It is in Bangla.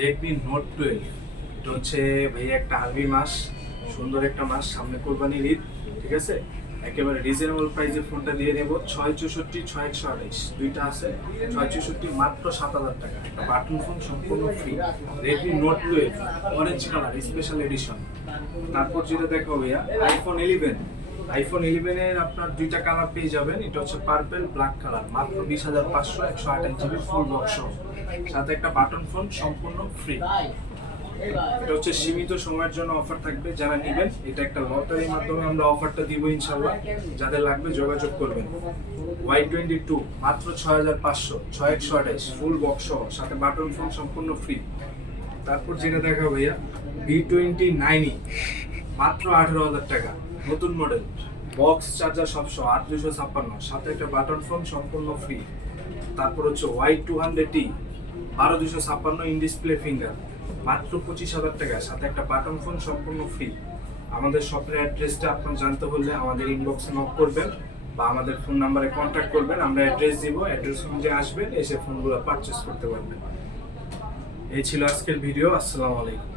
Redmi note 12। এটা হচ্ছে ভাইয়া একটা আরবি মাস, সুন্দর একটা মাস, সামনে কোরবানির ঈদ। ঠিক আছে, একেবারে রিজনেবল প্রাইসে ফোনটা দিয়ে দেব। 664, 6128 দুইটা আছে। 664 মাত্র 7000 টাকা, একটা বাটন ফোন সম্পূর্ণ free. Redmi note 12 orange colour special edition. তারপর যেটা দেখো ভাইয়া, আইফোন 11। আইফোন 11 এর আপনার দুইটা কালার পেয়ে যাবেন। এটা হচ্ছে পার্পল ব্ল্যাক কালার, মাত্র 20,500, 128 জিবি ফুল বক্স সহ, সাথে একটা বাটন ফোন সম্পূর্ণ ফ্রি। এটা হচ্ছে সীমিত সময়ের জন্য অফার থাকবে, যারা নেবেন এটা একটা লটারির মাধ্যমে আমরা অফারটা দিব ইনশাল্লাহ। যাদের লাগবে যোগাযোগ করবেন। Y22 মাত্র 6,500, 6128 ফুল বক্স সহ, সাথে বাটন ফোন সম্পূর্ণ ফ্রি। তারপর যেটা দেখা ভাইয়া, V29 মাত্র 18,000 টাকা, নতুন মডেল, বক্স চার্জার সব সহ, 8256, সাথে একটা বাটন ফোন সম্পূর্ণ ফ্রি। তারপর হচ্ছে Y200T 12256 ইন ডিসপ্লে ফিঙ্গার, মাত্র 25,000 টাকা, সাথে একটা বাটন ফোন সম্পূর্ণ ফ্রি। আমাদের শপের অ্যাড্রেসটা আপনার জানতে হলে আমাদের ইনবক্সে নক করবেন বা আমাদের ফোন নাম্বারে কন্ট্যাক্ট করবেন, আমরা অ্যাড্রেস দিব, অ্যাড্রেস অনুযায়ী আসবেন, এসে ফোনগুলো পারচেস করতে পারবেন। এই ছিল আজকের ভিডিও। আসসালামু আলাইকুম।